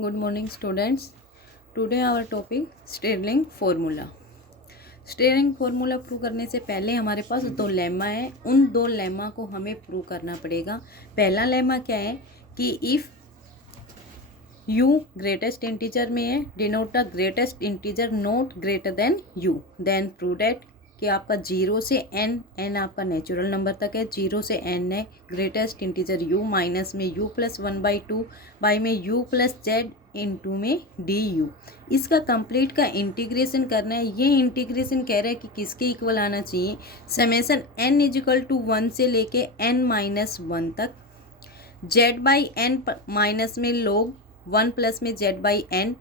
Good morning, students. Today our topic Stirling formula. Steering formula prove करने से पहले हमारे पास दो लेमा है, उन दो लेमा को हमें प्रूव करना पड़ेगा। पहला लेमा क्या है कि इफ़ u ग्रेटेस्ट इंटीजर में है, denote the greatest integer not greater than u, then prove that कि आपका 0 से n आपका नेचुरल नंबर तक है, 0 से n है, ग्रेटेस्ट इंटीजर u माइनस में u प्लस 1/2 बाई में u प्लस जेड इंटू में du। इसका कंप्लीट का इंटीग्रेशन करना है। ये इंटीग्रेशन कह रहा है कि किसके इक्वल आना चाहिए, समेसन n इजिकल टू 1 से लेके n-1 तक, z बाई n माइनस में लोग 1 प्लस में z बाई n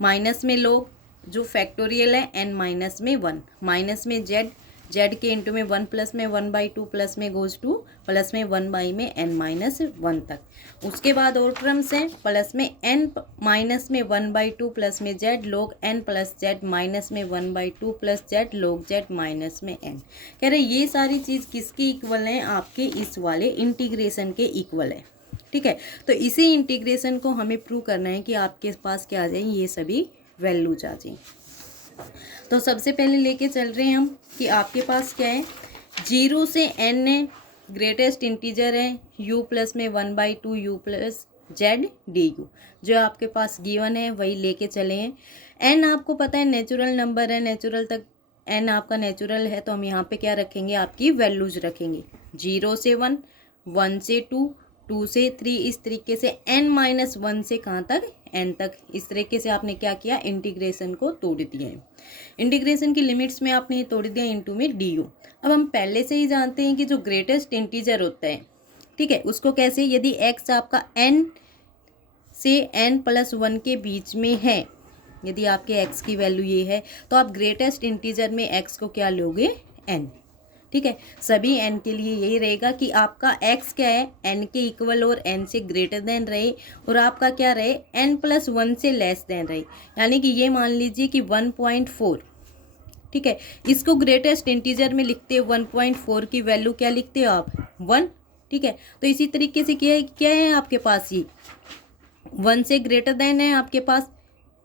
माइनस में लोग जो फैक्टोरियल है n माइनस में 1 माइनस में z के इंटू में 1 प्लस में 1/2 प्लस में गोज टू प्लस में 1 बाई में n-1 तक। उसके बाद और टर्म्स हैं प्लस में n माइनस में 1/2 प्लस में z लोग n प्लस z माइनस में 1/2 प्लस z लोग z माइनस में n। कह रहे ये सारी चीज़ किसके इक्वल हैं, आपके इस वाले इंटीग्रेशन के इक्वल है। ठीक है, तो इसी इंटीग्रेशन को हमें प्रूव करना है कि आपके पास क्या आ जाए, ये सभी वैल्यूज आ जाए। तो सबसे पहले लेके चल रहे हैं हम कि आपके पास क्या है, 0 से n है, ग्रेटेस्ट इंटीजर है u प्लस में 1/2 u प्लस जेड du, जो आपके पास गिवन है वही लेके चले हैं। n आपको पता है नेचुरल नंबर है, नेचुरल तक n आपका नेचुरल है, तो हम यहाँ पे क्या रखेंगे, आपकी वैल्यूज रखेंगे 0 से 1, 1 से 2, 2 से 3, इस तरीके से n-1 से कहाँ तक, n तक। इस तरीके से आपने क्या किया, इंटीग्रेशन को तोड़ दिया है। इंटीग्रेशन की लिमिट्स में आपने ये तोड़ दिया इंटू में du। अब हम पहले से ही जानते हैं कि जो ग्रेटेस्ट इंटीजर होता है, ठीक है, उसको कैसे, यदि x आपका n से n+1 के बीच में है, यदि आपके x की वैल्यू ये है, तो आप ग्रेटेस्ट इंटीजर में x को क्या लोगे, n। ठीक है, सभी n के लिए यही रहेगा कि आपका x क्या है, n के इक्वल और n से ग्रेटर देन रहे, और आपका क्या रहे, n+1 से लेस देन रहे। यानी कि ये मान लीजिए कि 1.4, ठीक है, इसको ग्रेटेस्ट इंटीजर में लिखते हो 1.4 की वैल्यू क्या लिखते हो आप, 1। ठीक है, तो इसी तरीके से क्या है आपके पास, ये 1 से ग्रेटर देन है आपके पास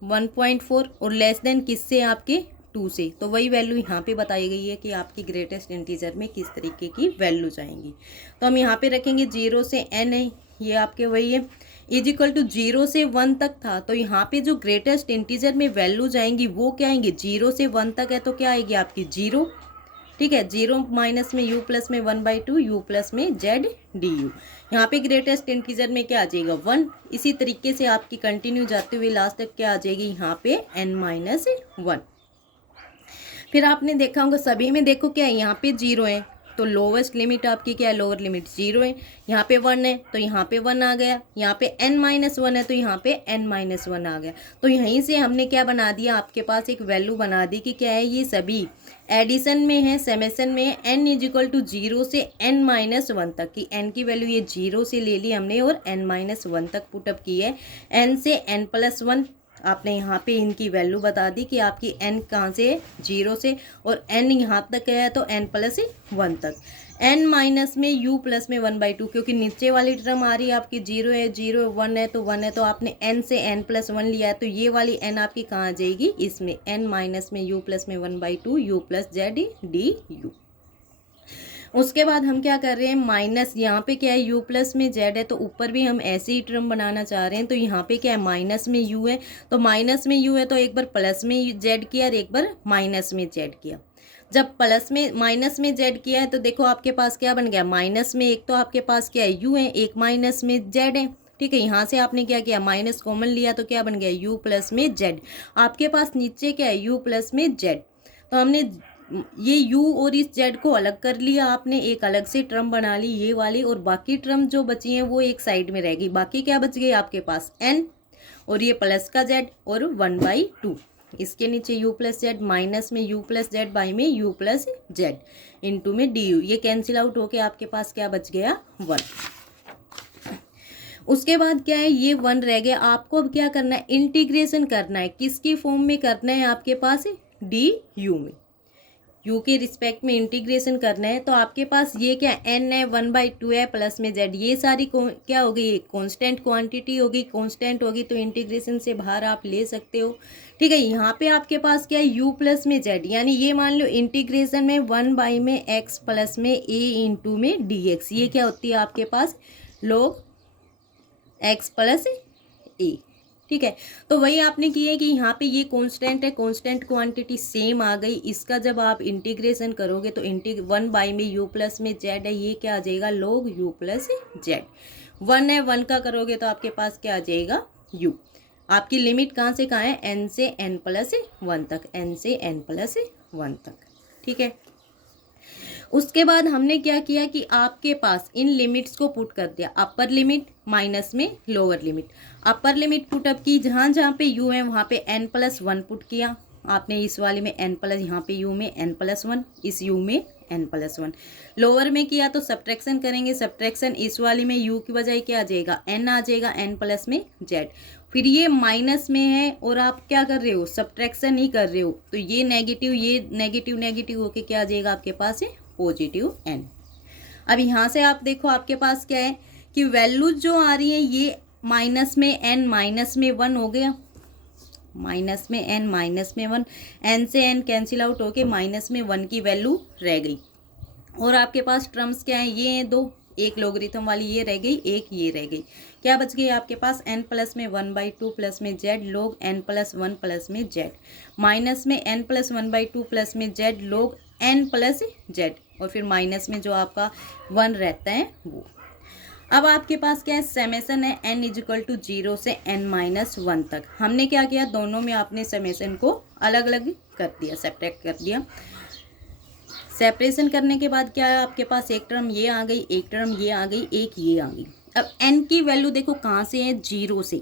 1.4 और लेस देन किससे, आपके 2 से। तो वही वैल्यू यहाँ पे बताई गई है कि आपकी ग्रेटेस्ट इंटीजर में किस तरीके की वैल्यू जाएंगी। तो हम यहाँ पे रखेंगे 0 से n है, ये आपके वही है, इजिकल टू 0 से 1 तक था, तो यहाँ पे जो ग्रेटेस्ट इंटीजर में वैल्यू जाएंगी वो क्या आएंगी, 0 से 1 तक है तो क्या आएगी आपकी 0। ठीक है, 0 माइनस में u प्लस में 1/2 u प्लस में z du। यहाँ पे ग्रेटेस्ट इंटीजर में क्या आ जाएगा, 1। इसी तरीके से आपकी कंटिन्यू जाते हुए लास्ट तक क्या आ जाएगी, यहाँ पे n-1। फिर आपने देखा होगा सभी में, देखो क्या है, यहाँ पे 0 है तो लोवेस्ट लिमिट आपकी क्या है, लोअर लिमिट 0 है। यहाँ पे 1 है तो यहाँ पे 1 आ गया, यहाँ पे n-1 है तो यहाँ पे n-1 आ गया। तो यहीं से हमने क्या बना दिया, आपके पास एक वैल्यू बना दी कि क्या है, ये सभी एडिशन में है, समेसन में है, n इजिकल टू 0 से n-1 तक की n की वैल्यू ये 0 से ले ली हमने और n-1 तक पुटअप की है। n से n+1 आपने यहाँ पे इनकी वैल्यू बता दी कि आपकी n कहाँ से है, 0 से, और n यहाँ तक है तो n+1 तक, n माइनस में u प्लस में 1/2, क्योंकि नीचे वाली टर्म आ रही है आपकी 0 है, 0 1 है तो 1 है, तो आपने n से n+1 लिया है, तो ये वाली n आपकी कहाँ आ जाएगी, इसमें n माइनस में u प्लस में 1/2 u प्लस जेड du। उसके बाद हम क्या कर रहे हैं, माइनस, यहाँ पे क्या है, u प्लस में z है, तो ऊपर भी हम ऐसे ही टर्म बनाना चाह रहे हैं, तो यहाँ पे क्या है, माइनस में u है, तो माइनस में u है तो एक बार प्लस में z किया और एक बार माइनस में z किया। जब प्लस में माइनस में z किया है तो देखो आपके पास क्या बन गया, माइनस में एक तो आपके पास क्या है, u है, एक माइनस में z है। ठीक है, यहाँ से आपने क्या किया, माइनस कॉमन लिया तो क्या बन गया, u प्लस में z। आपके पास नीचे क्या है, u प्लस में z, तो हमने ये u और इस z को अलग कर लिया, आपने एक अलग से टर्म बना ली ये वाली, और बाकी टर्म जो बची हैं वो एक साइड में रहेगी। बाकी क्या बच गई आपके पास, n और ये प्लस का z और 1/2, इसके नीचे u प्लस जेड माइनस में u प्लस जेड बाई में u प्लस जेड इंटू में du। ये कैंसिल आउट होके आपके पास क्या बच गया, 1। उसके बाद क्या है, ये 1 रह गया। आपको अब क्या करना है, इंटीग्रेशन करना है, किसकी फॉर्म में करना है, आपके पास du में, यू के रिस्पेक्ट में इंटीग्रेशन करना है तो आपके पास ये क्या एन है 1/2 है प्लस में जेड, ये सारी क्या होगी कांस्टेंट क्वांटिटी होगी, कांस्टेंट होगी तो इंटीग्रेशन से बाहर आप ले सकते हो। ठीक है, यहाँ पे आपके पास क्या है यू प्लस में जेड, यानी ये मान लो इंटीग्रेशन में 1 में एक्स प्लस में ए इंटू में डी एक्स, ये क्या होती है आपके पास log एक्स प्लस ए। ठीक है, तो वही आपने की है कि यहाँ पे ये कांस्टेंट है, कांस्टेंट क्वांटिटी सेम आ गई, इसका जब आप इंटीग्रेशन करोगे तो 1 में यू प्लस में जेड है, ये क्या आ जाएगा log यू प्लस जेड। 1 है, 1 का करोगे तो आपके पास क्या आ जाएगा u। आपकी लिमिट कहाँ से कहाँ है, n से n प्लस 1 तक, n से n प्लस 1 तक। ठीक है, उसके बाद हमने क्या किया कि आपके पास इन लिमिट्स को पुट कर दिया, अपर लिमिट माइनस में lower limit. Upper limit put up की, जहाँ जहाँ पे u है वहाँ पे n+1 पुट किया आपने, इस वाले में n प्लस, यहाँ पे u में n+1, इस u में n+1। लोअर में किया तो सब्ट्रैक्शन करेंगे, सब्ट्रैक्शन इस वाली में u की बजाय क्या आ जाएगा n आ जाएगा, n प्लस में z। फिर ये माइनस में है और आप क्या कर रहे हो सब्ट्रैक्शन ही कर रहे हो, तो ये नेगेटिव, ये नेगेटिव नेगेटिव होके क्या आ जाएगा आपके पास है पॉजिटिव n। अब यहाँ से आप देखो आपके पास क्या है कि वैल्यूज जो आ रही है ये माइनस में n माइनस में 1 हो गया, माइनस में n माइनस में 1, n से n कैंसिल आउट होके माइनस में 1 की वैल्यू रह गई। और आपके पास टर्म्स क्या है, ये हैं दो, एक लॉगरिथम वाली ये रह गई, एक ये रह गई, क्या बच गई आपके पास n प्लस में 1/2 प्लस में z log n+1 प्लस में z, माइनस में n+1/2 प्लस में z log n plus z, और फिर माइनस में जो आपका 1 रहता है वो। अब आपके पास क्या है समेशन है n = 0 से n-1 तक। हमने क्या किया, दोनों में आपने समेशन को अलग अलग कर दिया, सेपरेट कर दिया। सेपरेशन करने के बाद क्या है आपके पास एक टर्म ये आ गई, एक टर्म ये आ गई, एक ये आ गई। अब n की वैल्यू देखो कहाँ से है, 0 से,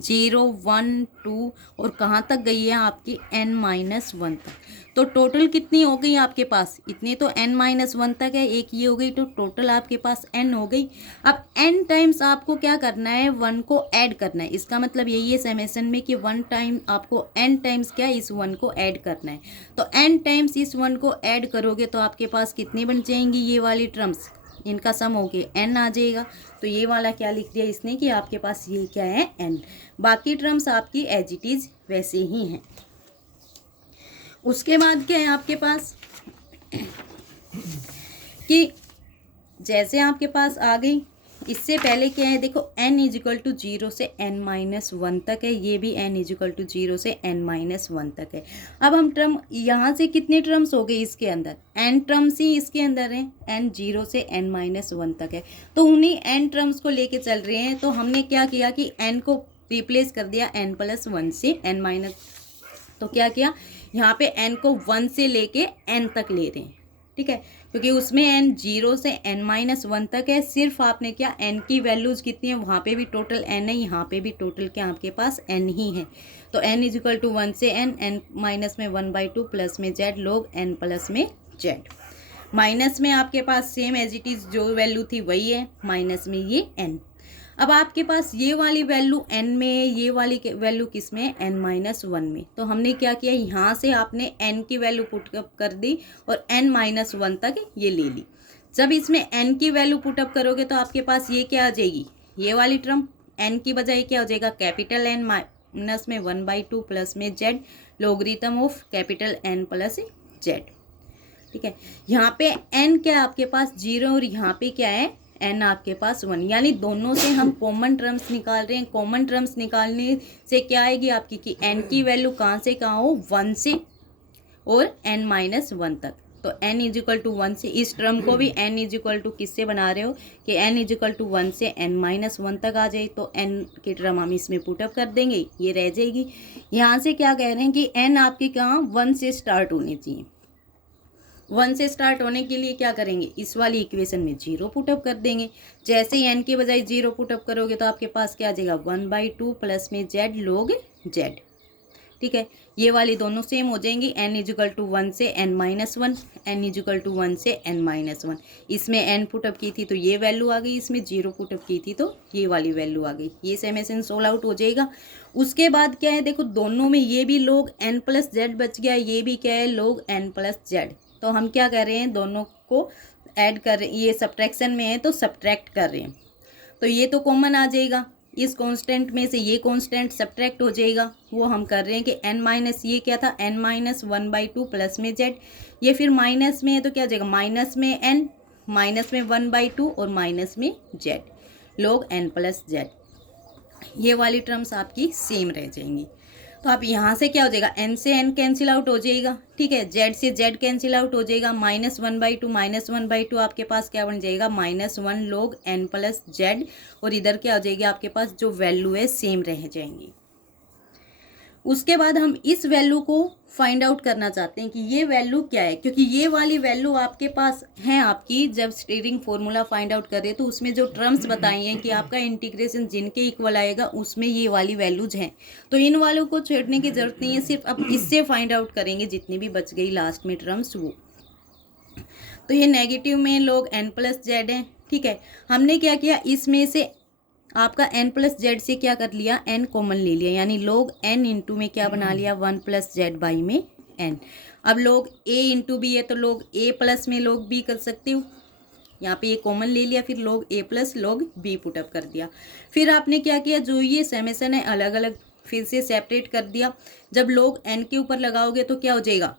0 1 2 और कहाँ तक गई है आपकी n-1 तक। तो टोटल कितनी हो गई आपके पास, इतनी तो n-1 तक है, एक ये हो गई, तो टोटल आपके पास n हो गई। अब n टाइम्स आपको क्या करना है, 1 को ऐड करना है। इसका मतलब यही है समेशन में कि 1 टाइम आपको n टाइम्स क्या इस 1 को ऐड करना है। तो n टाइम्स इस 1 को ऐड करोगे तो आपके पास कितनी बन जाएंगी, ये वाली टर्म्स, इनका सम हो गया n आ जाएगा। तो ये वाला क्या लिख दिया इसने कि आपके पास ये क्या है n, बाकी टर्म्स आपकी एज इट इज वैसे ही हैं। उसके बाद क्या है आपके पास कि जैसे आपके पास आ गई, इससे पहले क्या है देखो n = 0 से n-1 तक है, ये भी n = 0 से n-1 तक है। अब हम टर्म यहाँ से कितने टर्म्स हो गए इसके अंदर, n टर्म्स ही इसके अंदर हैं, n 0 से n-1 तक है, तो उन्हीं n टर्म्स को लेके चल रहे हैं। तो हमने क्या किया कि n को रिप्लेस कर दिया n+1 से n-, तो क्या किया यहाँ पे n को 1 से लेके n तक ले रहे हैं। ठीक है, क्योंकि उसमें n 0 से n-1 तक है, सिर्फ आपने क्या n की वैल्यूज कितनी है, वहाँ पे भी टोटल n है, यहाँ पे भी टोटल क्या आपके पास n ही है। तो n = 1 से n माइनस में 1/2 प्लस में z log n प्लस में z, माइनस में आपके पास सेम एज इट इज जो वैल्यू थी वही है, माइनस में ये n। अब आपके पास ये वाली वैल्यू n में है, ये वाली वैल्यू किस में है, n-1 में। तो हमने क्या किया, यहाँ से आपने n की वैल्यू पुटअप कर दी और n-1 तक ये ले ली। जब इसमें n की वैल्यू पुटअप करोगे तो आपके पास ये क्या आ जाएगी, ये वाली टर्म n की बजाय क्या हो जाएगा, कैपिटल N माइनस में 1/2 प्लस में z logarithm of capital N plus z। ठीक है, यहाँ पे n क्या है आपके पास 0 और यहाँ पे क्या है n आपके पास 1, यानी दोनों से हम कॉमन टर्म्स निकाल रहे हैं। कॉमन टर्म्स निकालने से क्या आएगी आपकी कि n की वैल्यू कहाँ से कहाँ हो, 1 से और n-1 तक। तो n = 1 से, इस टर्म को भी n = किससे बना रहे हो कि n = 1 से n-1 तक आ जाए, तो n की टर्म हम इसमें पुटअप कर देंगे, ये रह जाएगी। यहाँ से क्या कह रहे हैं कि n आपकी कहाँ 1 से स्टार्ट होनी चाहिए। 1 से स्टार्ट होने के लिए क्या करेंगे, इस वाली इक्वेशन में 0 पुटअप कर देंगे। जैसे ही n के बजाय 0 पुटअप करोगे तो आपके पास क्या आ जाएगा 1/2 प्लस में z log z। ठीक है, ये वाली दोनों सेम हो जाएंगी, n इजिकल टू 1 से n-1, n इजिकल टू 1 से n-1। इसमें n पुटअप की थी तो ये वैल्यू आ गई, इसमें 0 पुटअप की थी तो ये वाली वैल्यू आ गई। ये समेशन सोल्व आउट हो जाएगा। उसके बाद क्या है, देखो दोनों में ये भी log n+z बच गया, ये भी क्या है log n+z। तो हम क्या कर रहे हैं, दोनों को ऐड कर रहे हैं, ये सब्ट्रैक्शन में है तो सब्ट्रैक्ट कर रहे हैं। तो ये तो कॉमन आ जाएगा, इस कांस्टेंट में से ये कांस्टेंट सब्ट्रैक्ट हो जाएगा, वो हम कर रहे हैं कि n माइनस ये क्या था n-1/2 प्लस में z, ये फिर माइनस में है तो क्या हो जाएगा माइनस में n, माइनस में 1/2 और माइनस में z, log n+z। ये वाली टर्म्स आपकी सेम रह जाएंगी। तो आप यहाँ से क्या हो जाएगा, n से n कैंसिल आउट हो जाएगा, ठीक है, z से z कैंसिल आउट हो जाएगा, -1/2 आपके पास क्या बन जाएगा -1 log n+z, और इधर क्या हो जाएगी आपके पास जो वैल्यू है सेम रह जाएंगी। उसके बाद हम इस वैल्यू को फाइंड आउट करना चाहते हैं कि ये वैल्यू क्या है, क्योंकि ये वाली वैल्यू आपके पास है आपकी जब स्टेयरिंग फॉर्मूला फाइंड आउट कर रहे हैं तो उसमें जो टर्म्स बताई हैं कि आपका इंटीग्रेशन जिनके इक्वल आएगा उसमें ये वाली वैल्यूज हैं, तो इन वालों को छोड़ने की जरूरत नहीं है, सिर्फ अब इससे फाइंड आउट करेंगे जितनी भी बच गई लास्ट में टर्म्स वो। तो ये नेगेटिव में log n+z है, ठीक है, हमने क्या किया इसमें से आपका n+z से क्या कर लिया n कॉमन ले लिया, यानी log n इंटू में क्या बना लिया 1+z बाई में n। अब log a इंटू b है तो log a प्लस में log b कर सकते हो, यहाँ पे ये कॉमन ले लिया, फिर log a plus log b put up कर दिया। फिर आपने क्या किया, जो ये समेशन है अलग अलग फिर से सेपरेट कर दिया। जब log n के ऊपर लगाओगे तो क्या हो जाएगा,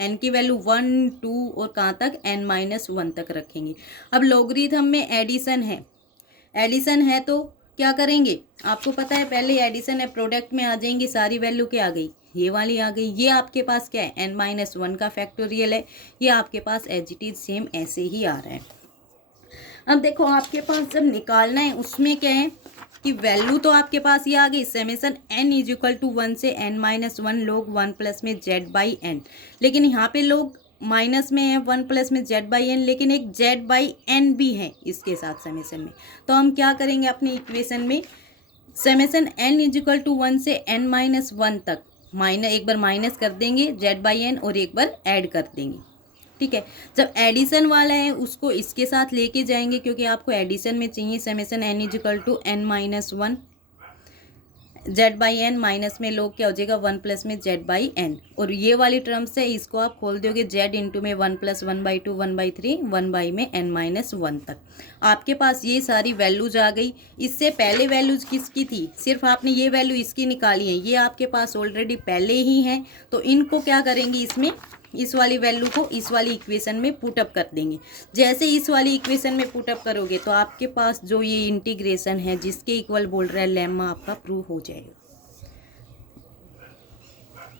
n की वैल्यू 1, 2 और कहाँ तक n-1 तक रखेंगे। अब लॉगरिथम में एडिशन है, एडिशन है तो क्या करेंगे, आपको पता है पहले एडिशन है, प्रोडक्ट में आ जाएंगी सारी वैल्यू क्या आ गई, ये वाली आ गई। ये आपके पास क्या है n-1 का फैक्टोरियल है, ये आपके पास एज इट इज सेम ऐसे ही आ रहा है। अब देखो आपके पास जब निकालना है उसमें क्या है कि वैल्यू तो आपके पास ये आ गई समेशन n इजिकल टू 1 से n-1 log 1 प्लस में z बाई n, लेकिन यहाँ पे लोग माइनस में है 1 प्लस में z बाई n, लेकिन एक z बाई n भी है इसके साथ समेशन में। तो हम क्या करेंगे अपनी इक्वेशन में समेशन n इजिकल टू 1 से n-1 तक एक बार माइनस कर देंगे z बाई n और एक बार ऐड कर देंगे, ठीक है। जब एडिशन वाला है उसको इसके साथ लेके जाएंगे क्योंकि आपको एडिशन में चाहिए summation n equal to n-1 z by n, minus में लोग क्या हो जाएगा 1 प्लस में z बाई n, और ये वाली टर्म्स है इसको आप खोल दोगे z इंटू में 1 प्लस 1/2 1/3 1 बाई में n-1 तक। आपके पास ये सारी वैल्यूज आ गई। इससे पहले वैल्यूज किसकी थी, सिर्फ आपने ये वैल्यू इसकी निकाली है, ये आपके पास ऑलरेडी पहले ही हैं, तो इनको क्या करेंगे इसमें इस वाली वैल्यू को इस वाली इक्वेशन में पुटअप कर देंगे। जैसे इस वाली इक्वेशन में पुटअप करोगे तो आपके पास जो ये इंटीग्रेशन है जिसके इक्वल बोल रहा है लेम्मा आपका प्रूव हो जाएगा।